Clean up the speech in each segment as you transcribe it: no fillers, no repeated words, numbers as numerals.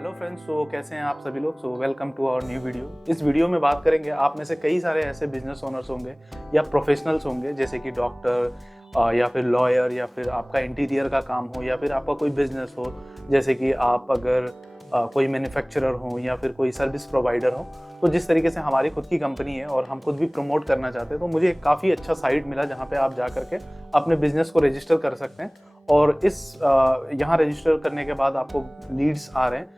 Hello friends, सो कैसे हैं आप सभी लोग। So welcome to our new video. इस वीडियो में बात करेंगे, आप में से कई सारे ऐसे बिजनेस ओनर्स होंगे या प्रोफेशनल्स होंगे, जैसे कि डॉक्टर या फिर लॉयर, या फिर आपका इंटीरियर का काम हो, या फिर आपका कोई बिजनेस हो, जैसे कि आप अगर कोई मैन्युफैक्चरर हो या फिर कोई सर्विस प्रोवाइडर हो। तो जिस तरीके से हमारी खुद की कंपनी है और हम खुद भी प्रमोट करना चाहते हैं, तो मुझे एक काफ़ी अच्छा साइट मिला जहाँ पे आप जा करके अपने बिजनेस को रजिस्टर कर सकते हैं। और इस यहाँ रजिस्टर करने के बाद आपको लीड्स आ रहे हैं।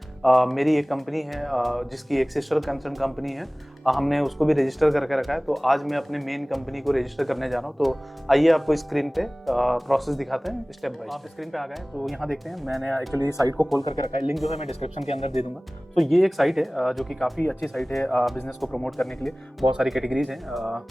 मेरी एक कंपनी है जिसकी एक सिस्टर कंसर्न कंपनी है, हमने उसको भी रजिस्टर करके रखा है। तो आज मैं अपने मेन कंपनी को रजिस्टर करने जा रहा हूँ। तो आइए आपको स्क्रीन पे प्रोसेस दिखाते हैं स्टेप बाय। आप स्क्रीन पे आ गए तो यहाँ देखते हैं, मैंने एक्चुअली साइट को खोल करके रखा है। लिंक जो है मैं डिस्क्रिप्शन के अंदर दे दूंगा। तो ये एक साइट है जो कि काफ़ी अच्छी साइट है बिजनेस को प्रमोट करने के लिए। बहुत सारी कैटेगरीज हैं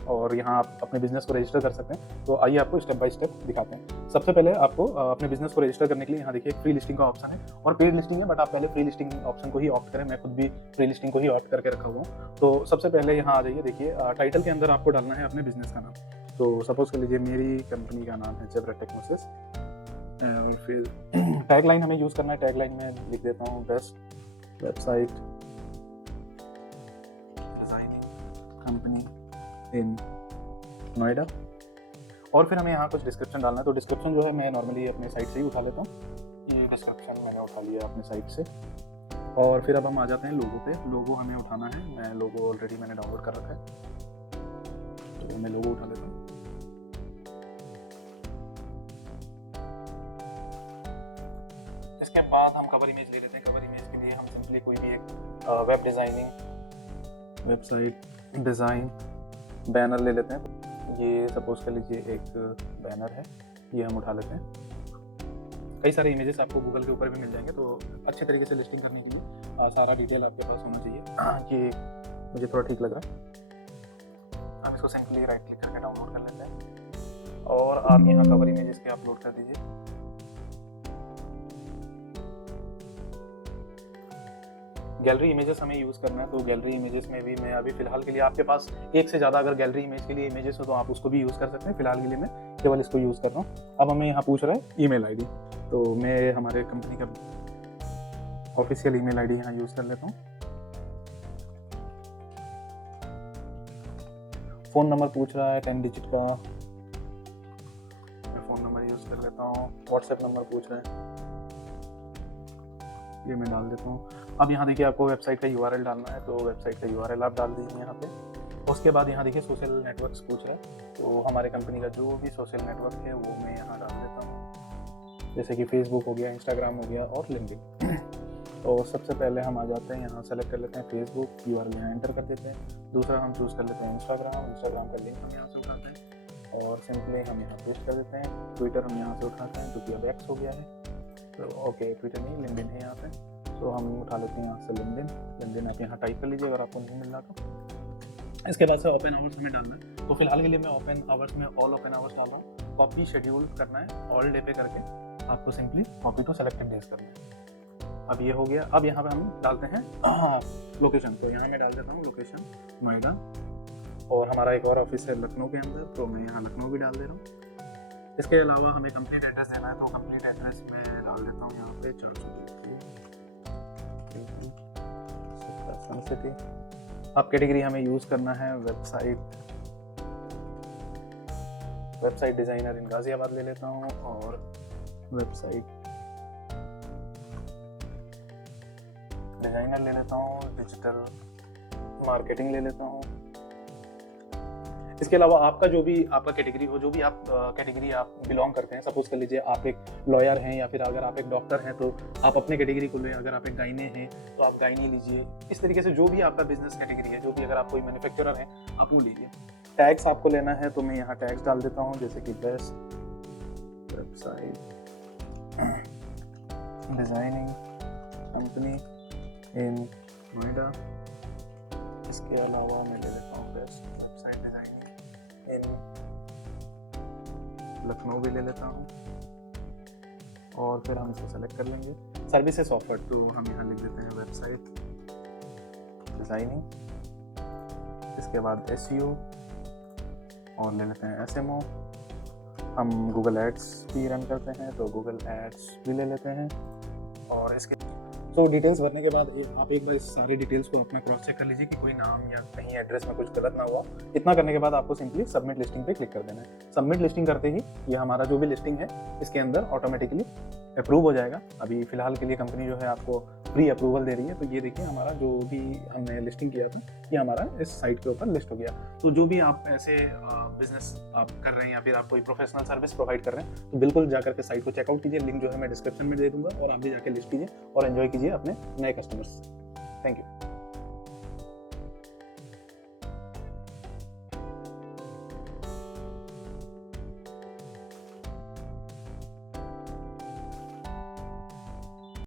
और यहाँ आप अपने बिजनेस को रजिस्टर कर सकते हैं। तो आइए आपको स्टेप बाय स्टेप दिखाते हैं। सबसे पहले आपको अपने बिजनेस को रजिस्टर करने के लिए यहाँ देखिए फ्री लिस्टिंग का ऑप्शन है और पेड लिस्टिंग है, बट आप पहले फ्री लिस्टिंग ऑप्शन को ही ऑप्ट करें। मैं खुद भी फ्री लिस्टिंग को ही ऑप्ट करके रखा हुआ हूँ। तो सबसे पहले यहाँ आ जाइए, देखिए टाइटल के अंदर आपको डालना है अपने बिजनेस का नाम। तो सपोज कर लीजिए मेरी कंपनी का नाम है जेब्रा टेक्नोसिस, और फिर टैगलाइन हमें यूज़ करना है। टैगलाइन में लिख देता हूँ बेस्ट वेबसाइट डिजाइनिंग कंपनी इन नोएडा। और फिर हमें यहाँ कुछ डिस्क्रिप्शन डालना है। तो डिस्क्रिप्शन जो है मैं नॉर्मली अपने साइट से ही उठा लेता हूँ। ये डिस्क्रिप्शन मैंने उठा लिया अपने साइट से। और फिर अब हम आ जाते हैं लोगो पे। लोगो हमें उठाना है, मैं लोगो ऑलरेडी मैंने डाउनलोड कर रखा है, तो मैं लोगो उठा लेता हूँ। इसके बाद हम कवर इमेज ले लेते हैं। कवर इमेज के लिए हम सिंपली कोई भी एक web designing website design banner ले लेते हैं। ये सपोज कर लीजिए एक बैनर है, ये हम उठा लेते हैं। कई सारे इमेजेस आपको गूगल के ऊपर भी मिल जाएंगे। तो अच्छे तरीके से लिस्टिंग करने के लिए सारा डिटेल आपके पास होना चाहिए। ये मुझे थोड़ा ठीक लग रहा है। हम इसको सिंपली राइट क्लिक करके डाउनलोड कर लेते हैं और आप यहाँ कवर इमेजेस के अपलोड कर दीजिए। गैलरी इमेजेस हमें यूज़ करना है। तो गैलरी इमेजेस में भी मैं अभी फ़िलहाल के लिए, आपके पास एक से ज़्यादा अगर गैलरी इमेज के लिए इमेजेस हो तो आप उसको भी यूज़ कर सकते हैं। फिलहाल के लिए मैं केवल इसको यूज़ कर रहा हूँ। अब हमें यहाँ पूछ रहा है ईमेल आईडी, तो मैं हमारे कंपनी का ऑफिशियल ईमेल आईडी यहाँ यूज़ कर लेता हूँ। फ़ोन नंबर पूछ रहा है 10 डिजिट का, मैं फ़ोन नंबर यूज़ कर लेता हूँ। व्हाट्सएप नंबर पूछ रहे हैं, ये मैं डाल देता हूँ। अब यहाँ देखिए आपको वेबसाइट का यूआरएल डालना है, तो वेबसाइट का यूआरएल आप डाल दीजिए यहाँ पे। उसके बाद यहाँ देखिए सोशल नेटवर्क्स पूछ रहा है, तो हमारे कंपनी का जो भी सोशल नेटवर्क है वो मैं यहाँ डाल देता हूँ, जैसे कि फेसबुक हो गया, इंस्टाग्राम हो गया और लिंक्डइन। तो सबसे पहले हम आ जाते हैं यहाँ, सेलेक्ट कर लेते हैं फेसबुक, यूआरएल यहाँ एंटर कर देते हैं। दूसरा हम चूज़ कर लेते हैं इंस्टाग्राम का लिंक हम यहाँ से उठाते हैं और सिंपली हम यहाँ पेस्ट कर देते हैं। ट्विटर हम यहाँ से उठाते हैं क्योंकि अब एक्स हो गया है। तो ओके, ट्विटर नहीं, लिंक्डइन है यहाँ पे, तो हम उठा लेते हैं यहाँ से लिंक्डइन आप यहाँ टाइप कर लीजिए अगर आपको नहीं मिल रहा तो। इसके बाद से ओपन आवर्स हमें डालना है। तो फिलहाल के लिए मैं ओपन आवर्स में ऑल ओपन आवर्स डाल रहा हूँ। कॉपी शेड्यूल करना है ऑल डे पे करके, आपको simply copy to selected days करना है। अब ये हो गया। अब यहाँ पे हम डालते हैं लोकेशन। तो यहाँ मैं डाल देता हूँ लोकेशन नोएडा, और हमारा एक और ऑफिस है लखनऊ के अंदर, तो मैं यहाँ लखनऊ भी डाल दे रहा हूँ। इसके अलावा हमें कंप्लीट एड्रेस देना है, तो कंप्लीट एड्रेस में डाल देता हूँ यहाँ पे 400 सिटी। अब कैटेगरी हमें यूज़ करना है वेबसाइट डिज़ाइनर इन गाज़ियाबाद ले लेता हूँ, और वेबसाइट डिज़ाइनर ले लेता हूँ, डिजिटल मार्केटिंग ले लेता हूँ। इसके अलावा आपका जो भी आपका कैटेगरी हो, जो भी आप कैटेगरी आप बिलोंग करते हैं, सपोज कर लीजिए आप एक लॉयर हैं या फिर अगर आप एक डॉक्टर हैं तो आप अपने कैटेगरी को लें। अगर आप एक गाइने हैं तो आप गाइने लीजिए। इस तरीके से जो भी आपका बिजनेस कैटेगरी है, जो भी अगर आप कोई मैन्युफैक्चरर हैं आप वो लीजिए। टैग्स आपको लेना है, तो मैं यहाँ टैग्स डाल देता हूँ, जैसे कि बेस्ट वेबसाइट डिज़ाइनिंग कंपनी इन नोएडा। इसके अलावा मैं ले लेता हूँ बेस्ट वेबसाइट डिज़ाइनिंग इन लखनऊ भी ले लेता हूँ, और फिर हम इसे सेलेक्ट कर लेंगे। सर्विसेज ऑफर्ड, तो हम यहाँ लिख देते हैं वेबसाइट डिज़ाइनिंग। इसके बाद SEO और ले लेते हैं SMO। हम गूगल एड्स भी रन करते हैं, तो गूगल एड्स भी ले लेते हैं। और इसके सो डिटेल्स भरने के बाद आप एक बार इस सारे डिटेल्स को अपना क्रॉस चेक कर लीजिए कि कोई नाम या कहीं एड्रेस में कुछ गलत ना हुआ। इतना करने के बाद आपको सिंपली सबमिट लिस्टिंग पे क्लिक कर देना है। सबमिट लिस्टिंग करते ही ये हमारा जो भी लिस्टिंग है इसके अंदर ऑटोमेटिकली अप्रूव हो जाएगा। अभी फिलहाल के लिए कंपनी जो है आपको प्री अप्रूवल दे रही है। तो ये देखिए हमारा जो भी हमने लिस्टिंग किया था ये हमारा इस साइट के ऊपर लिस्ट हो गया। तो जो भी आप ऐसे बिजनेस आप कर रहे हैं या फिर आप कोई प्रोफेशनल सर्विस प्रोवाइड कर रहे हैं तो बिल्कुल जाकर के साइट को चेकआउट कीजिए। लिंक जो है मैं डिस्क्रिप्शन में दे दूंगा और आप भी जाकर लिस्ट कीजिए और एंजॉय कीजिए अपने नए कस्टमर्स। Thank you.